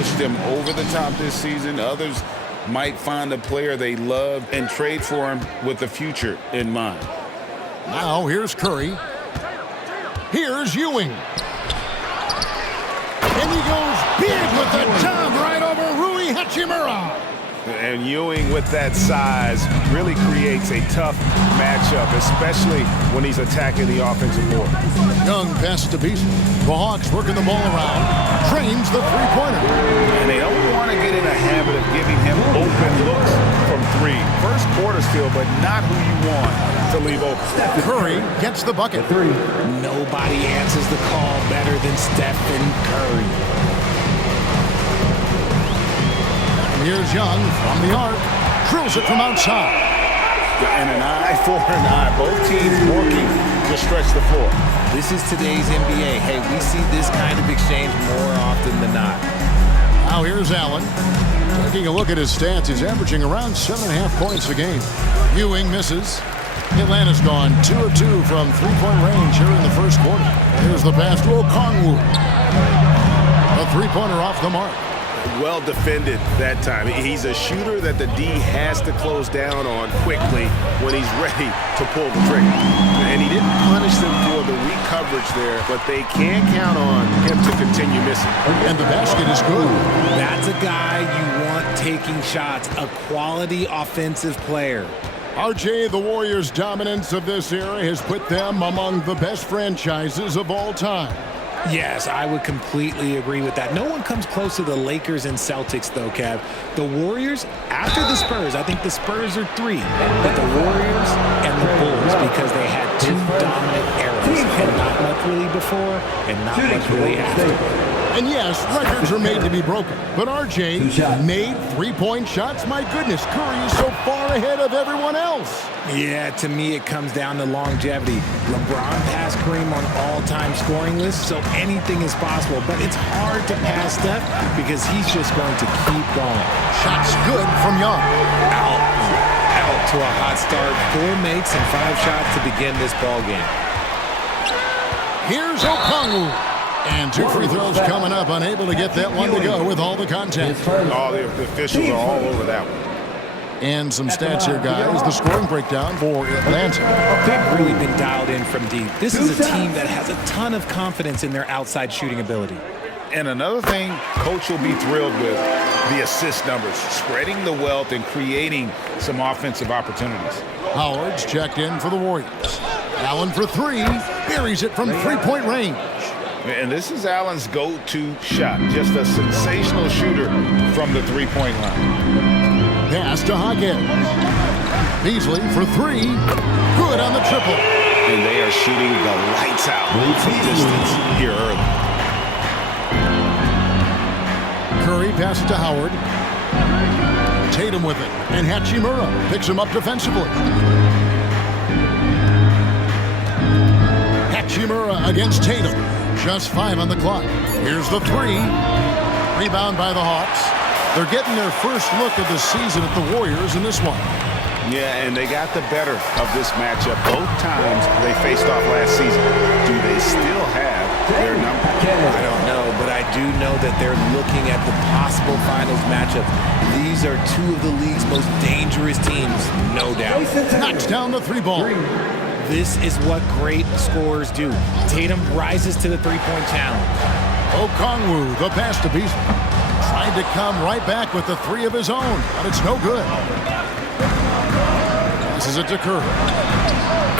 push them over the top this season. Others might find a player they love and trade for him with the future in mind. Now here's Curry. Here's Ewing. And he goes big with the jump right over Rui Hachimura. And Ewing with that size really creates a tough matchup, especially when he's attacking the offensive board. Young passes to Beasley. The Hawks working the ball around. Trains the three-pointer. And they don't want to get in a habit of giving him open looks from three. First quarter still, but not who you want to leave open. Curry gets the bucket. Nobody answers the call better than Stephen Curry. Here's Young from the arc. Drills it from outside. And an eye for an eye. Both teams working to stretch the floor. This is today's NBA. Hey, we see this kind of exchange more often than not. Now here's Allen. Taking a look at his stats, he's averaging around 7.5 points a game. Ewing misses. Atlanta's gone 2 of 2 from three-point range here in the first quarter. Here's the pass to Okongwu. A three-pointer off the mark. Well defended that time. He's a shooter that the D has to close down on quickly when he's ready to pull the trigger. And he didn't punish them for the weak coverage there, but they can count on him to continue missing. And the basket is good. That's a guy you want taking shots, a quality offensive player. RJ, the Warriors' dominance of this era has put them among the best franchises of all time. Yes, I would completely agree with that. No one comes close to the Lakers and Celtics, though, Kev. The Warriors, after the Spurs, I think the Spurs are 3, but the Warriors and the Bulls, because they had 2 dominant eras, and not much really before, and not much really after. And yes, records are made to be broken, but RJ made three-point shots. My goodness, Curry is so far ahead of everyone else. Yeah, to me it comes down to longevity. LeBron passed Kareem on all-time scoring lists, so anything is possible. But it's hard to pass Steph because he's just going to keep going. Shots good from Young. Out to a hot start. 4 makes and 5 shots to begin this ball game. Here's Okongwu. And 2 free throws coming up, unable to get that one to go with all the contact. All the officials are all over that one. And some stats here, guys. The scoring breakdown for Atlanta. They've really been dialed in from deep. This is a team that has a ton of confidence in their outside shooting ability. And another thing Coach will be thrilled with, the assist numbers, spreading the wealth and creating some offensive opportunities. Howard's checked in for the Warriors. Allen for 3, buries it from three-point range. And this is Allen's go-to shot, just a sensational shooter from the three-point line. Pass to Hawkins. Beasley for 3. Good on the triple. And they are shooting the lights out from distance here early. Curry passes to Howard. Tatum with it. And Hachimura picks him up defensively. Hachimura against Tatum. Just 5 on the clock. Here's the 3. Rebound by the Hawks. They're getting their first look of the season at the Warriors in this one. Yeah, and they got the better of this matchup both times they faced off last season. Do they still have their number? I don't know, but I do know that they're looking at the possible finals matchup. These are 2 of the league's most dangerous teams, no doubt. Knocks down the 3 ball. This is what great scorers do. Tatum rises to the three-point challenge. Okongwu, the pass to Beasley. Tried to come right back with the 3 of his own, but it's no good. Passes it to Curry.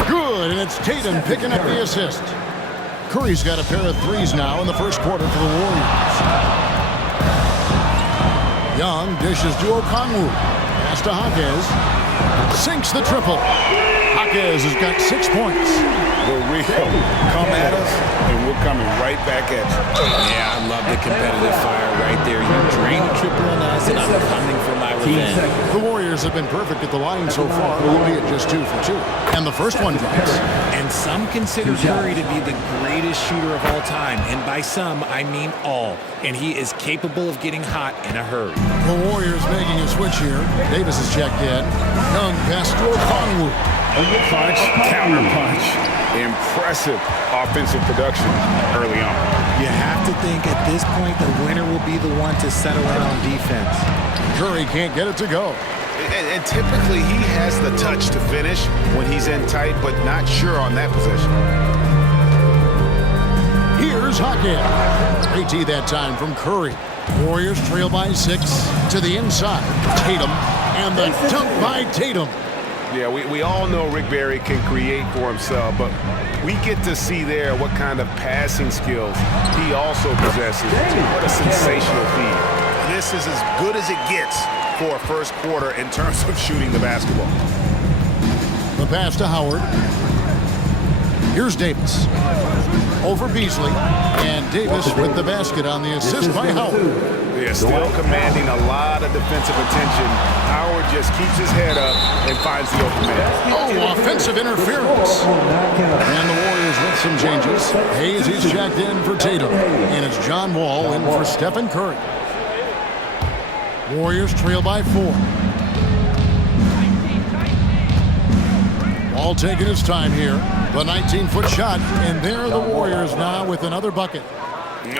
Good, and it's Tatum picking up the assist. Curry's got a pair of 3s now in the first quarter for the Warriors. Young dishes to Okongwu. Pass to Hawkins. Sinks the triple. Hawkins has got 6 points. The real come at us, and we're coming right back at you. Yeah, I love the competitive fire right there. You drain a triple on us, and I'm coming for my revenge. The Warriors have been perfect at the line so far, albeit just 2 for 2. And the first one drops. And some consider Curry to be the greatest shooter of all time. And by some, I mean all. And he is capable of getting hot in a hurry. The Warriors making a switch here. Davis is checked in. Young pass to Okongwu. Punch, counter punch. Impressive offensive production early on. You have to think at this point the winner will be the one to settle in on defense. Curry can't get it to go. And typically he has the touch to finish when he's in tight, but not sure on that possession. Here's Hawkins. Great tee that time from Curry. Warriors trail by 6 to the inside. Tatum, and the dunk by Tatum. Yeah, we all know Rick Barry can create for himself, but we get to see there what kind of passing skills he also possesses. What a sensational feed. This is as good as it gets for a first quarter in terms of shooting the basketball. The pass to Howard. Here's Davis. Over Beasley. And Davis with the basket on the assist by Howard. Yeah, still commanding a lot of defensive attention. Howard just keeps his head up and finds the open man. Oh, offensive interference. And the Warriors with some changes. Hayes, he's checked in for Tatum. And it's John Wall in for Stephen Curry. Warriors trail by 4. Wall taking his time here. The 19-foot shot. And there are the Warriors now with another bucket.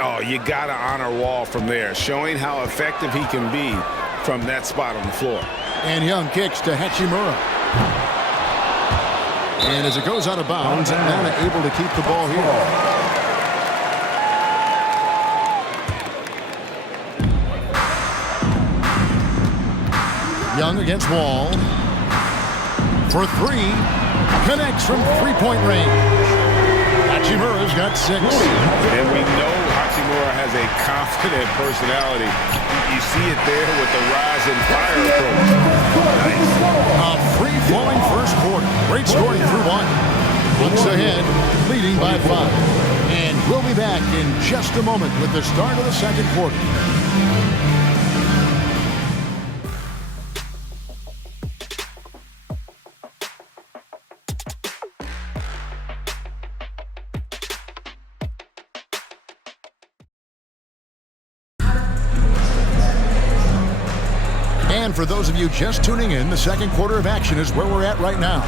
Oh, you got to honor Wall from there, showing how effective he can be from that spot on the floor. And Young kicks to Hachimura. And as it goes out of bounds, Atlanta able to keep the ball here. Young against Wall. For 3. Connects from three-point range. Hachimura's got 6. And we know Hachimura has a confident personality. You see it there with the rise and fire approach. Nice. A free-flowing first quarter. Great scoring through 1. Bucks ahead, leading by 5. And we'll be back in just a moment with the start of the second quarter. And for those of you just tuning in, the second quarter of action is where we're at right now.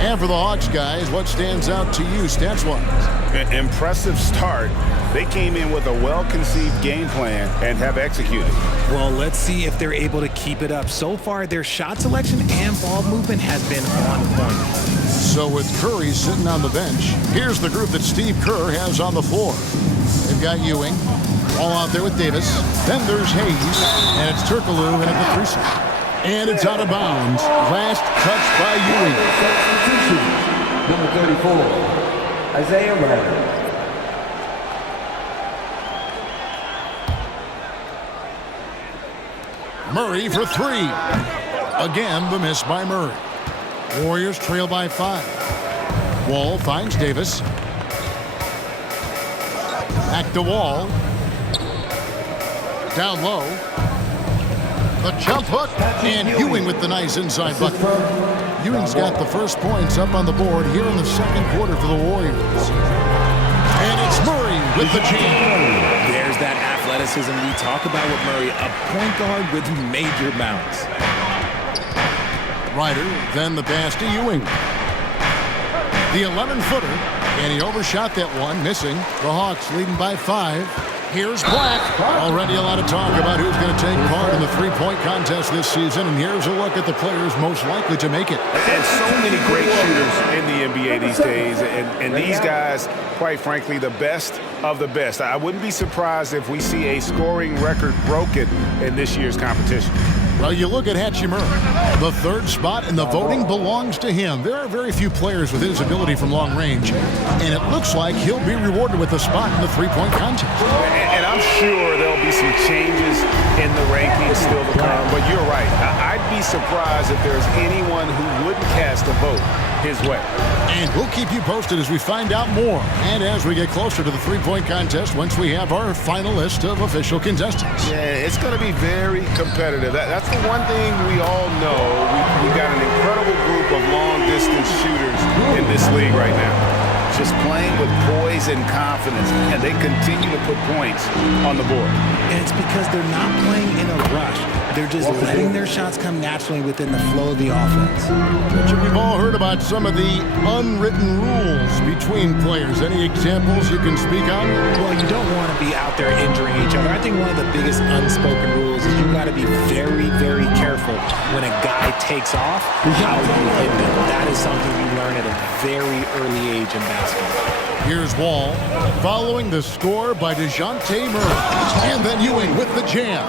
And for the Hawks guys, what stands out to you stats-wise? Impressive start. They came in with a well-conceived game plan and have executed. Well, let's see if they're able to keep it up. So far, their shot selection and ball movement has been on point. So with Curry sitting on the bench, here's the group that Steve Kerr has on the floor. They've got Ewing, all out there with Davis. Then there's Hayes, and it's Turkoglu in at the 3. And it's out of bounds. Last touch by Ewing. Substitution, number 34, Isaiah Leonard. Murray for 3. Again, the miss by Murray. Warriors trail by 5. Wall finds Davis. Back to Wall. Down low. The jump hook. And Ewing with the nice inside bucket. Ewing's got the first points up on the board here in the second quarter for the Warriors. And it's Murray with the jam. There's that athleticism we talk about with Murray, a point guard with major bounce. Ryder, then the pass to Ewing. The 11-footer, and he overshot that one, missing. The Hawks leading by 5. Here's Black. Already a lot of talk about who's going to take part in the three-point contest this season, and here's a look at the players most likely to make it. And so many great shooters in the NBA these days, and these guys, quite frankly, the best of the best. I wouldn't be surprised if we see a scoring record broken in this year's competition. Well, you look at Hachimura. The 3rd spot in the voting belongs to him. There are very few players with his ability from long range, and it looks like he'll be rewarded with a spot in the three-point contest. And I'm sure there'll be some changes in the rankings still to come, but you're right. I'd be surprised if there's anyone who wouldn't cast a vote his way. And we'll keep you posted as we find out more, and as we get closer to the three-point contest once we have our final list of official contestants. Yeah, it's going to be very competitive. That's the one thing we all know. We've got an incredible group of long-distance shooters in this league right now. Just playing with poise and confidence, and they continue to put points on the board. And it's because they're not playing in a rush. They're just letting their shots come naturally within the flow of the offense. We've all heard about some of the unwritten rules between players. Any examples you can speak on? Well, you don't want to be out there injuring each other. I think one of the biggest unspoken rules is you got to be very, very careful when a guy takes off, how you hit them. That is something you learn at a very early age in basketball. Here's Wall, following the score by DeJounte Murray. And then Ewing with the jam.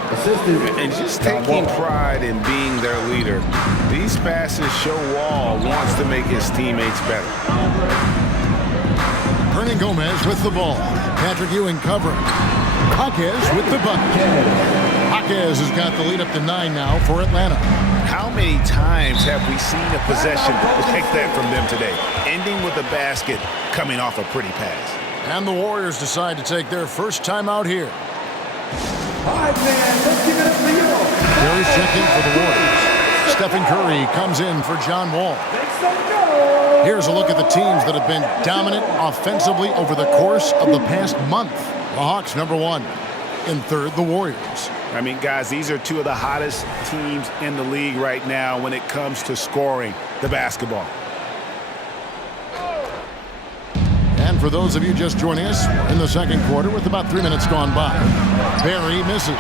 And just taking pride in being their leader. These passes show Wall wants to make his teammates better. Hernan Gomez with the ball. Patrick Ewing covering. Jaquez with the bucket. Jaquez has got the lead up to 9 now for Atlanta. How many times have we seen a possession like that from them today? Ending with a basket, coming off a pretty pass. And the Warriors decide to take their first time out here. All right, man, let's give it up for you. Gary's checking for the Warriors. Stephen Curry comes in for John Wall. Here's a look at the teams that have been dominant offensively over the course of the past month. The Hawks, number 1. In third, the Warriors. I mean, guys, these are two of the hottest teams in the league right now when it comes to scoring the basketball. And for those of you just joining us, we're in the second quarter with about 3 minutes gone by. Barry misses.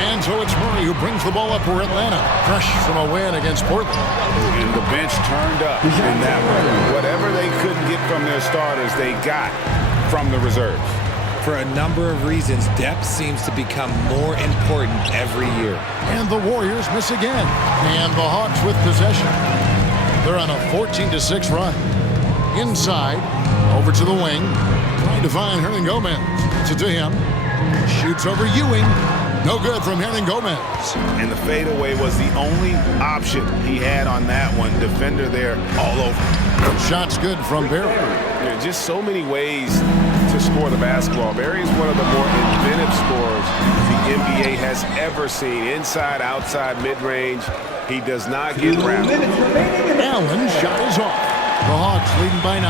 And so it's Murray who brings the ball up for Atlanta. Fresh from a win against Portland. And the bench turned up in that one. Whatever they couldn't get from their starters, they got from the reserves. For a number of reasons, depth seems to become more important every year. And the Warriors miss again. And the Hawks with possession. They're on a 14-6 run. Inside, over to the wing. Trying to find Hernan Gomez. It's it to him. Shoots over Ewing. No good from Hernan Gomez. And the fadeaway was the only option he had on that one. Defender there all over. Shot's good from Barry. Yeah, just so many ways to score the basketball. Barry is one of the more inventive scorers the NBA has ever seen. Inside, outside, mid-range. He does not get around. Allen shot is off. The Hawks leading by 9.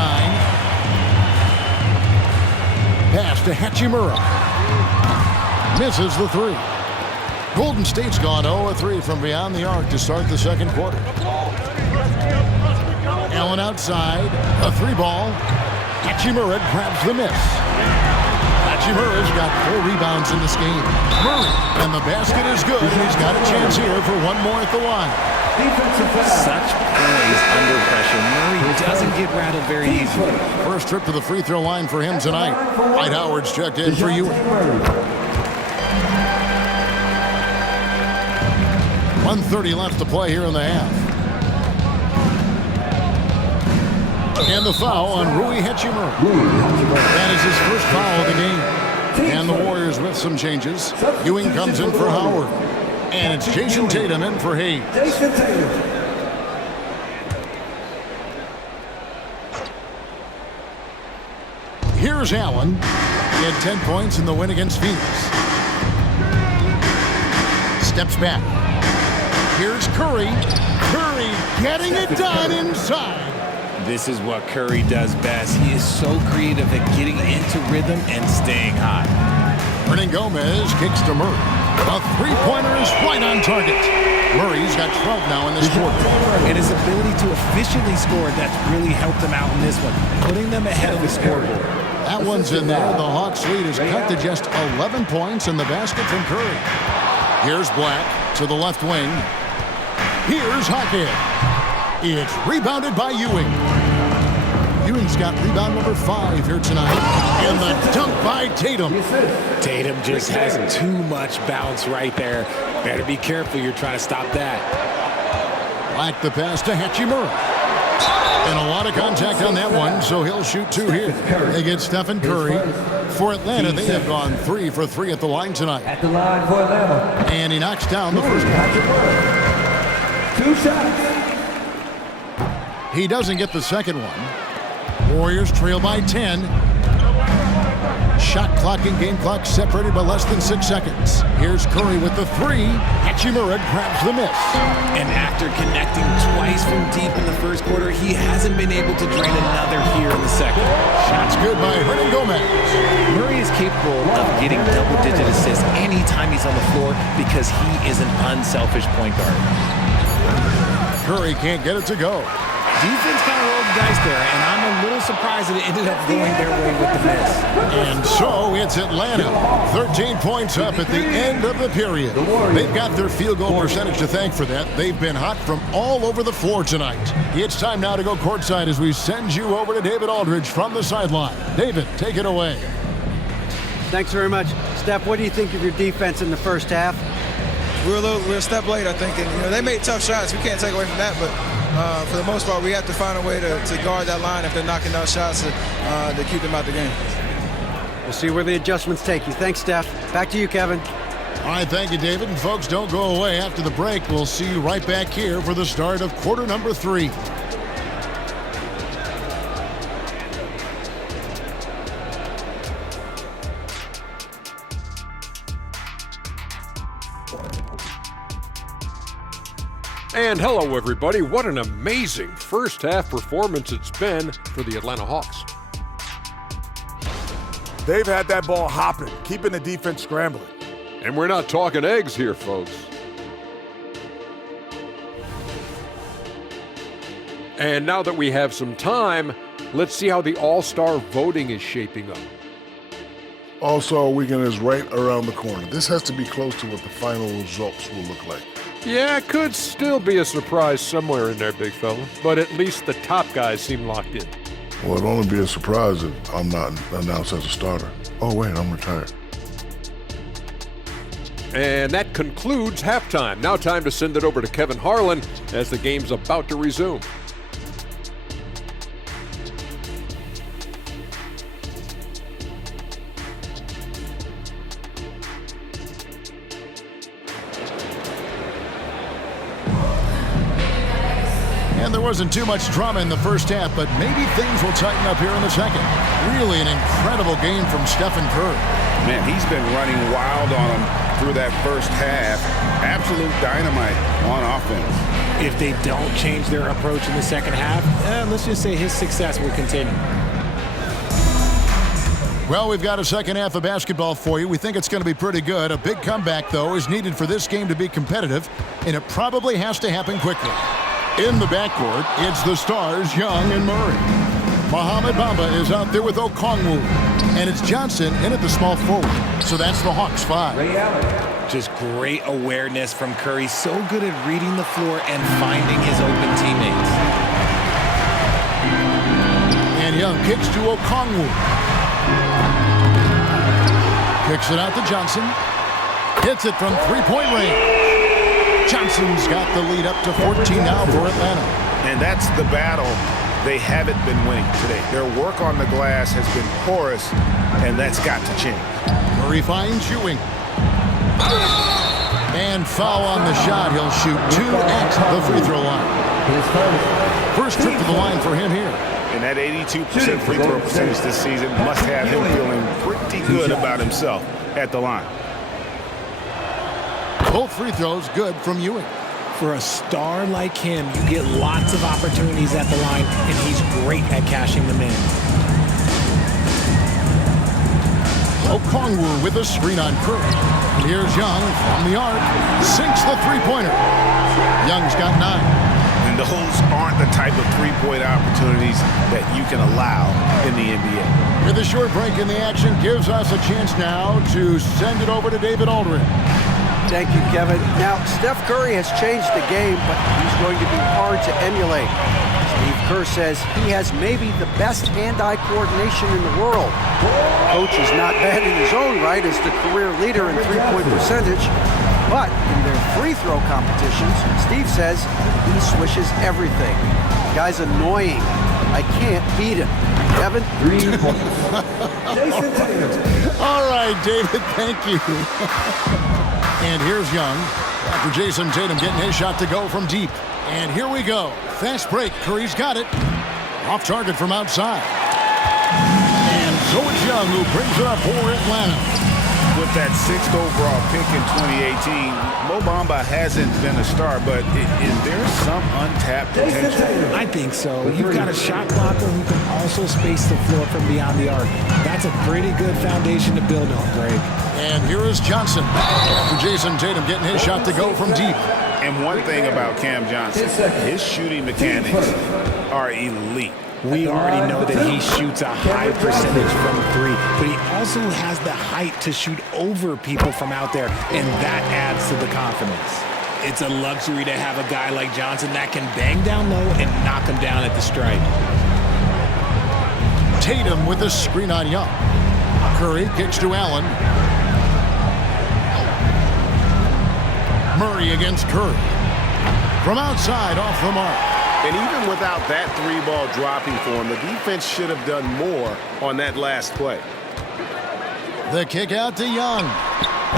Pass to Hachimura. Misses the 3. Golden State's gone 0-3 from beyond the arc to start the second quarter. Allen outside. A 3-ball. Hachimura grabs the miss. Hachimura's got 4 rebounds in this game. Murray, and the basket is good. He's got a chance here for one more at the line. Such poise under pressure. Murray doesn't get rattled very easily. First trip to the free throw line for him tonight. Dwight Howard's checked in for you. 1:30 left to play here in the half. And the foul on Rui Hachimura. That is his first foul of the game. And the Warriors with some changes. Ewing comes in for Howard. And it's Jason Tatum in for Hayes. Jason Tatum. Here's Allen. He had 10 points in the win against Phoenix. Steps back. Here's Curry. Curry getting it done inside. This is what Curry does best. He is so creative at getting into rhythm and staying hot. Hernan Gomez kicks to Murray. A three-pointer is right on target. Murray's got 12 now in this quarter. And his ability to efficiently score, that's really helped him out in this one, putting them ahead of the scoreboard. That one's in there. The Hawks lead is cut to just 11 points in the basket from Curry. Here's Black to the left wing. Here's Jaquez. It's rebounded by Ewing. Ewing's got rebound number 5 here tonight. And the dunk by Tatum. Tatum just has too much bounce right there. Better be careful. You're trying to stop that. Black the pass to Hachimura. And a lot of contact on that one, so he'll shoot 2 here. They get Stephen Curry. For Atlanta, they have gone 3 for 3 at the line tonight. At the line for Atlanta. And he knocks down the first one. 2 shots. He doesn't get the second one. Warriors trail by 10. Shot clock and game clock separated by less than 6 seconds. Here's Curry with the three. Hachimura grabs the miss. And after connecting twice from deep in the first quarter, he hasn't been able to drain another here in the second. Shots good by Hernan Gomez. Murray is capable of getting double-digit assists anytime he's on the floor because he is an unselfish point guard. Curry can't get it to go. Defense kind of rolled the dice there, and I'm a little surprised that it ended up going their way with the miss. And so it's Atlanta. 13 points up at the end of the period. They've got their field goal percentage to thank for that. They've been hot from all over the floor tonight. It's time now to go courtside as we send you over to David Aldridge from the sideline. David, take it away. Thanks very much. Steph, what do you think of your defense in the first half? We're a step late, I think. And, they made tough shots. We can't take away from that, but for the most part, we have to find a way to guard that line if they're knocking down shots to keep them out the game. We'll see where the adjustments take you. Thanks, Steph. Back to you, Kevin. All right, thank you, David. And folks, don't go away. After the break, we'll see you right back here for the start of quarter number 3. And hello, everybody. What an amazing first half performance it's been for the Atlanta Hawks. They've had that ball hopping, keeping the defense scrambling. And we're not talking eggs here, folks. And now that we have some time, let's see how the All-Star voting is shaping up. All-Star weekend is right around the corner. This has to be close to what the final results will look like. Yeah, it could still be a surprise somewhere in there, big fella. But at least the top guys seem locked in. Well, it'll only be a surprise if I'm not announced as a starter. Oh, wait, I'm retired. And that concludes halftime. Now time to send it over to Kevin Harlan as the game's about to resume. And there wasn't too much drama in the first half, but maybe things will tighten up here in the second. Really an incredible game from Stephen Curry. Man, he's been running wild on him through that first half. Absolute dynamite on offense. If they don't change their approach in the second half, let's just say his success will continue. Well, we've got a second half of basketball for you. We think it's going to be pretty good. A big comeback, though, is needed for this game to be competitive, and it probably has to happen quickly. In the backcourt, it's the stars, Young and Murray. Mohamed Bamba is out there with Okongwu, and it's Johnson in at the small forward. So that's the Hawks 5. Just great awareness from Curry. So good at reading the floor and finding his open teammates. And Young kicks to Okongwu. Kicks it out to Johnson. Hits it from three-point range. Johnson's got the lead up to 14 now for Atlanta. And that's the battle they haven't been winning today. Their work on the glass has been porous, and that's got to change. Murray finds Ewing. And foul on the shot. He'll shoot 2 at the free throw line. First trip to the line for him here. And that 82% free throw percentage this season must have him feeling pretty good about himself at the line. Both free throws good from Ewing. For a star like him, you get lots of opportunities at the line, and he's great at cashing them in. Okongwu with a screen on Curry. And here's Young from the arc. Sinks the three-pointer. Young's got 9. And those aren't the type of three-point opportunities that you can allow in the NBA. With a short break in the action, gives us a chance now to send it over to David Aldridge. Thank you, Kevin. Now, Steph Curry has changed the game, but he's going to be hard to emulate. Steve Kerr says he has maybe the best hand-eye coordination in the world. Coach is not bad in his own right as the career leader in three-point percentage, but in their free throw competitions, Steve says he swishes everything. The guy's annoying. I can't beat him. Kevin? 3 points. Jason Tatum. All right, David, thank you. And here's Young after Jason Tatum getting his shot to go from deep. And here we go. Fast break. Curry's got it. Off target from outside. And So it's Young who brings it up for Atlanta. With that 6th overall pick in 2018, Mo Bamba hasn't been a star, but is there some untapped potential? I think so. You've got a shot blocker who can also space the floor from beyond the arc. That's a pretty good foundation to build on, Greg. And here is Johnson. After Jason Tatum getting his shot to go from deep. And one thing about Cam Johnson, his shooting mechanics are elite. We already know that he shoots a high percentage from three, but he also has the height to shoot over people from out there, and that adds to the confidence. It's a luxury to have a guy like Johnson that can bang down low and knock him down at the stripe. Tatum with the screen on Young. Curry kicks to Allen. Murray against Curry. From outside, off the mark. And even without that 3-ball dropping for him, the defense should have done more on that last play. The kick out to Young.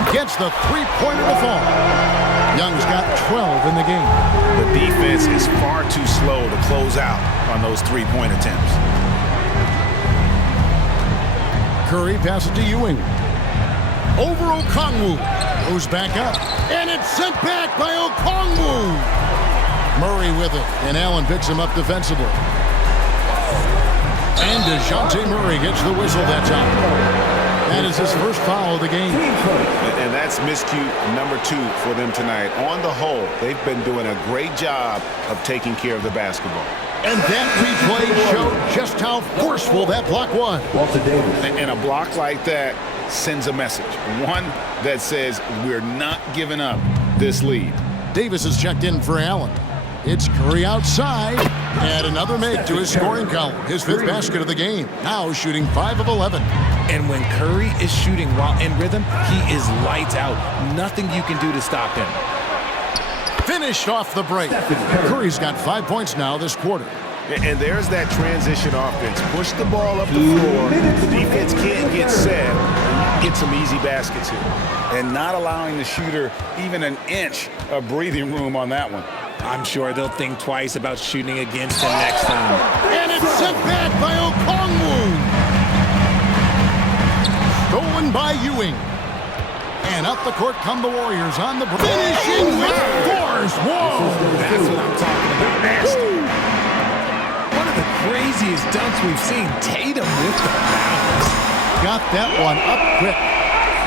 Gets the three-pointer to fall. Young's got 12 in the game. The defense is far too slow to close out on those three-point attempts. Curry passes to Ewing. Over Okongwu. Goes back up. And it's sent back by Okongwu. Murray with it, and Allen picks him up defensively. And DeJounte Murray gets the whistle that time. That is his first foul of the game. And that's miscue number 2 for them tonight. On the whole, they've been doing a great job of taking care of the basketball. And that replay showed just how forceful that block was. And a block like that sends a message. One that says we're not giving up this lead. Davis is checked in for Allen. It's Curry outside, and another make to his scoring column. His 5th basket of the game. Now shooting 5 of 11. And when Curry is shooting while in rhythm, he is lights out. Nothing you can do to stop him. Finished off the break. Curry's got 5 points now this quarter. And there's that transition offense. Push the ball up the floor. The defense can't get set. And you get some easy baskets here. And not allowing the shooter even an inch of breathing room on that one. I'm sure they'll think twice about shooting against him next time. And it's sent back by Okongwu. Stolen by Ewing. And up the court come the Warriors on the break. Finishing with force. Whoa! That's what I'm talking about. Nasty. One of the craziest dunks we've seen. Tatum with the bounce. Got that one up quick.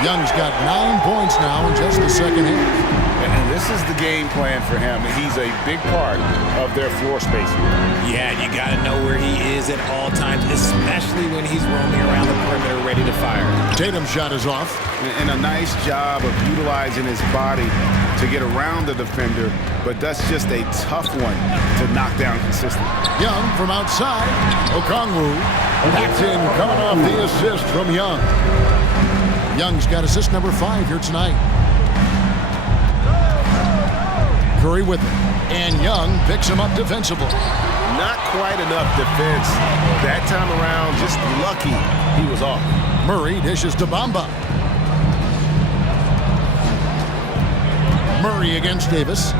Young's got 9 points now in just the second half. And this is the game plan for him. He's a big part of their floor spacing. Yeah, you got to know where he is at all times, especially when he's roaming around the perimeter ready to fire. Tatum's shot is off. And a nice job of utilizing his body to get around the defender, but that's just a tough one to knock down consistently. Young from outside. Okongwu backed in, coming off the assist from Young. Young's got assist number 5 here tonight. Curry with it. And Young picks him up defensively. Not quite enough defense. That time around, just lucky he was off. Murray dishes to Bamba. Murray against Davis.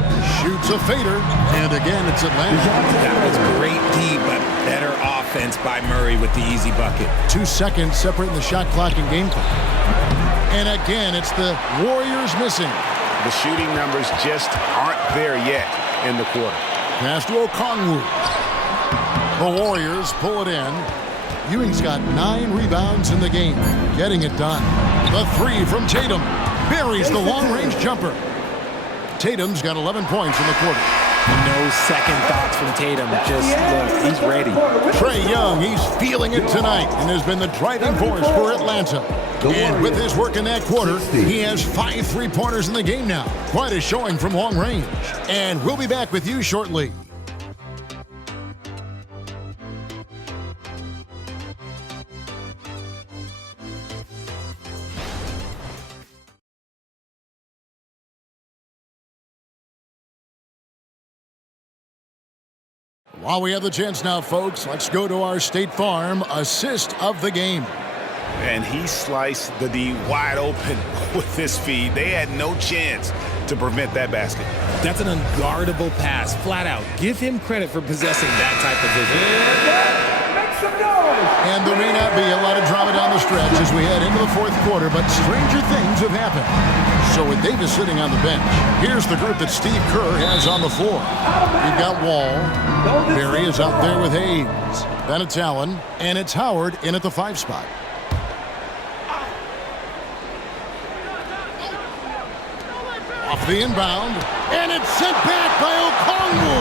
Shoots a fader. And again, it's Atlanta. That was great D, but better offense by Murray with the easy bucket. 2 seconds separating the shot clock and game clock. And again, it's the Warriors missing. The shooting numbers just aren't there yet in the quarter. Pass to Okongwu. The Warriors pull it in. Ewing's got 9 rebounds in the game. Getting it done. The 3 from Tatum. Buries the long-range jumper. Tatum's got 11 points in the quarter. No second thoughts from Tatum. Just look, he's ready. Trae Young, he's feeling it tonight and has been the driving force for Atlanta. And with his work in that quarter, he has 5 3-pointers in the game now. Quite a showing from long range. And we'll be back with you shortly. While we have the chance now, folks, let's go to our State Farm assist of the game. And he sliced the D wide open with his feed. They had no chance to prevent that basket. That's an unguardable pass, flat out. Give him credit for possessing that type of vision. some noise. And there may not be a lot of drama down the stretch as we head into the fourth quarter, but stranger things have happened. So with Davis sitting on the bench, here's the group that Steve Kerr has on the floor. We've got Wall. Barry is out there with Hayes. Then it's Allen, and it's Howard in at the 5 spot. Off the inbound, and it's sent back by Okongwu.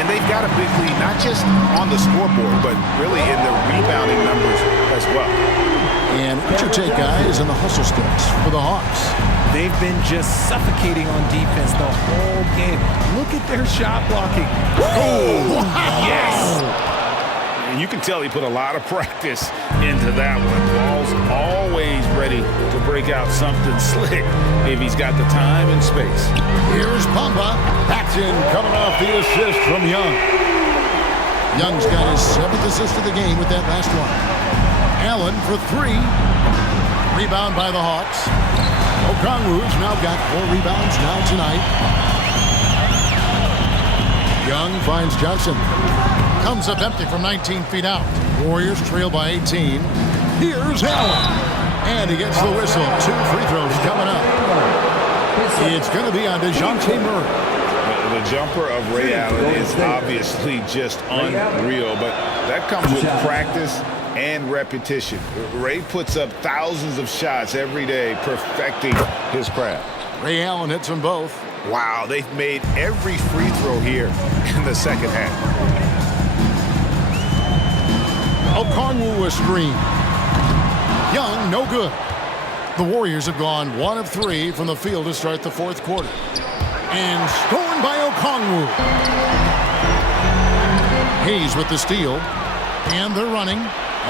And they've got a big lead, not just on the scoreboard, but really in the rebounding numbers as well. And what's your take, guys, on the hustle sticks for the Hawks? They've been just suffocating on defense the whole game. Look at their shot blocking. Oh, wow. Yes! And you can tell he put a lot of practice into that one. Ball's always ready to break out something slick if he's got the time and space. Here's Bamba. Backed in, coming off the assist from Young. Young's got his 7th assist of the game with that last one. Allen for 3. Rebound by the Hawks. Okongwu's now got 4 rebounds now tonight. Young finds Johnson. Comes up empty from 19 feet out. Warriors trail by 18. Here's Allen. And he gets the whistle. 2 free throws coming up. It's going to be on DeJounte Murray. The jumper of Ray Allen is obviously just unreal, but that comes with practice and repetition. Ray puts up thousands of shots every day, perfecting his craft. Ray Allen hits them both. Wow, they've made every free throw here in the second half. Okongwu a screen. Young, no good. The Warriors have gone 1 of 3 from the field to start the fourth quarter. And stolen by Okongwu. Hayes with the steal. And they're running.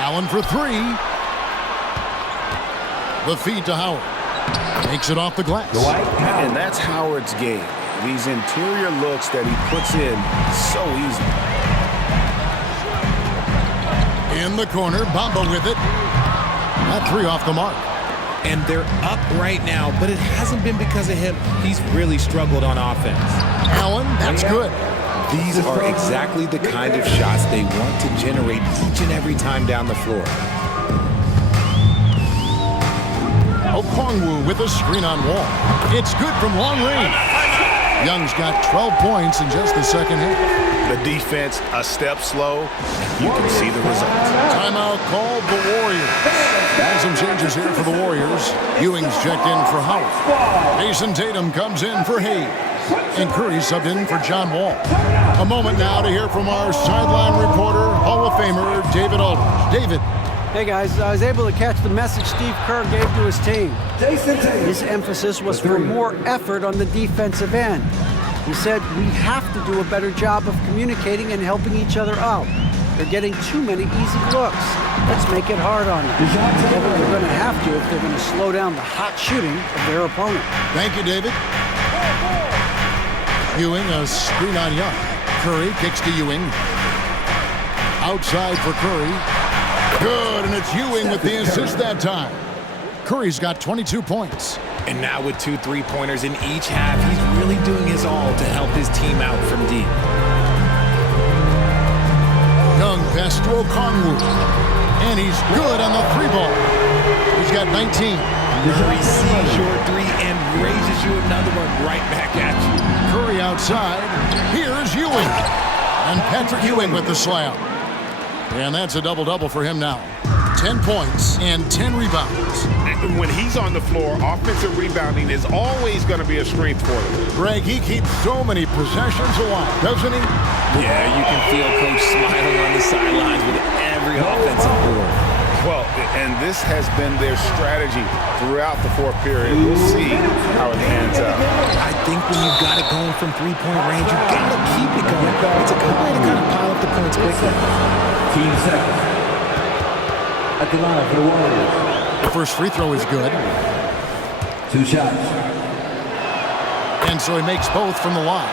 Allen for 3. The feed to Howard. Makes it off the glass. And that's Howard's game. These interior looks that he puts in so easy. In the corner, Bamba with it. That 3 off the mark. And they're up right now, but it hasn't been because of him. He's really struggled on offense. Allen, that's good. These are exactly the kind of shots they want to generate each and every time down the floor. Okongwu with a screen on Wall. It's good from long range. Young's got 12 points in just the second half. The defense a step slow. You can see the results. Timeout called the Warriors. And some changes here for the Warriors. Ewing's checked in for Howard. Jason Tatum comes in for Hayes. And Curry subbed in for John Wall. A moment now to hear from our sideline reporter, Hall of Famer David Aldridge. David. Hey guys, I was able to catch the message Steve Kerr gave to his team. His emphasis was for more effort on the defensive end. He said, we have to do a better job of communicating and helping each other out. They're getting too many easy looks. Let's make it hard on them. They're going to have to if they're going to slow down the hot shooting of their opponent. Thank you, David. Ewing, a screen on Young. Curry kicks to Ewing. Outside for Curry. Good, and it's Ewing with the assist that time. Curry's got 22 points. And now with 2 3-pointers in each half, he's really doing his all to help his team out from deep. Young pass to Okongwu. And he's good on the 3-ball. He's got 19. Curry sees your 3 and raises you another one right back at you. Curry outside. Here's Ewing. And Patrick Ewing with the slam. And that's a double-double for him now. 10 points and 10 rebounds. And when he's on the floor, offensive rebounding is always going to be a strength for him. Greg, he keeps so many possessions alive, doesn't he? Yeah, you can feel Coach smiling on the sidelines with every offensive board. Well, and this has been their strategy throughout the fourth period. We'll see how it pans out. I think when you've got it going from 3-point range, you've got to keep it going. It's a good way to kind of pile up the points quickly. Team seconds. At the line for the Warriors. The first free throw is good. 2 shots. And so he makes both from the line.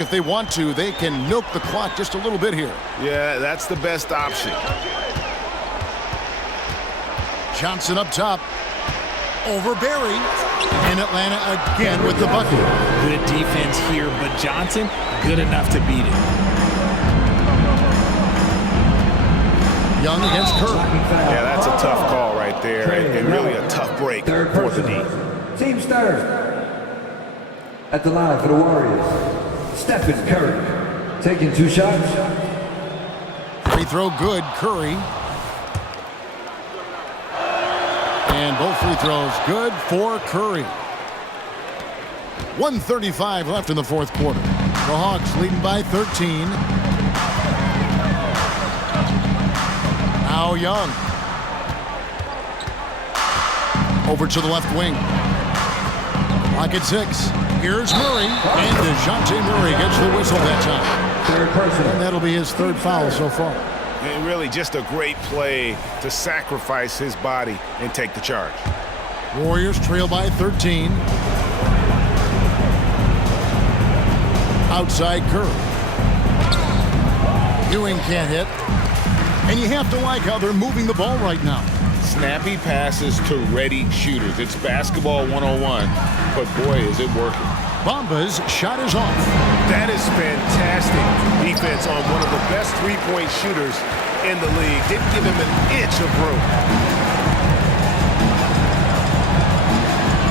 If they want to, they can milk the clock just a little bit here. Yeah, that's the best option. Johnson up top. Over Barry. And Atlanta again with the bucket. Good defense here, but Johnson, good enough to beat it. Young against Curry. Yeah, that's a tough call right there, and really a tough break for the D. Team starter. At the line for the Warriors, Stephen Curry. Taking 2 shots. Free throw good, Curry. And both free throws good for Curry. 1:35 left in the fourth quarter. The Hawks leading by 13. Now Young. Over to the left wing. Clock at 6. Here's Murray. And DeJounte Murray gets the whistle that time. And that'll be his 3rd foul so far. And really just a great play to sacrifice his body and take the charge. Warriors trail by 13. Outside Curry. Ewing can't hit. And you have to like how they're moving the ball right now. Snappy passes to ready shooters. It's basketball 101, but boy, is it working. Bamba's shot is off. That is fantastic defense on one of the best three-point shooters in the league. Didn't give him an inch of room.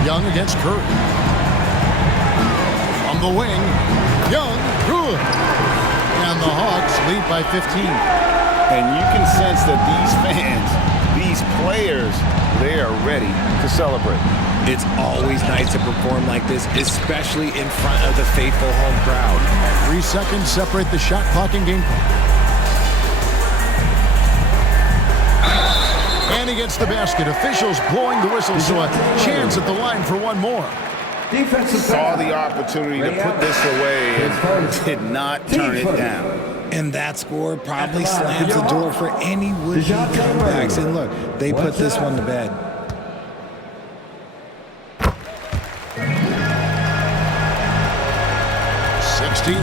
Young against Curry. On the wing, Young, good. And the Hawks lead by 15. And you can sense that these fans, these players, they are ready to celebrate. It's always nice to perform like this, especially in front of the faithful home crowd. 3 seconds separate the shot clock and game clock. And he gets the basket. Officials blowing the whistle, so a chance at the line for one more. Saw the opportunity to put this away and did not turn it down. And that score probably slams the door for any would-be comebacks. And look, they put this one to bed.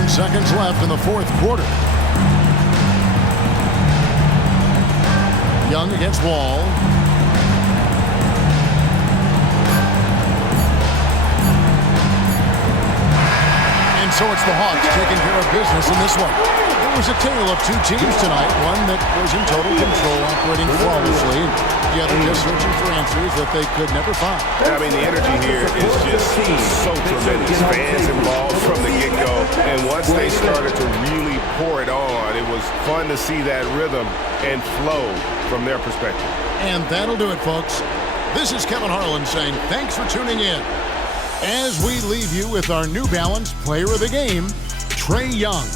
Seconds left in the fourth quarter. Young against Wall. And so it's the Hawks taking care of business in this one. It was a tale of 2 teams tonight. One that was in total control, operating flawlessly. The other just searching for answers that they could never find. I mean, the energy here is just so tremendous. Fans involved from the get-go. And once they started to really pour it on, it was fun to see that rhythm and flow from their perspective. And that'll do it, folks. This is Kevin Harlan saying thanks for tuning in. As we leave you with our New Balance Player of the Game, Trae Young.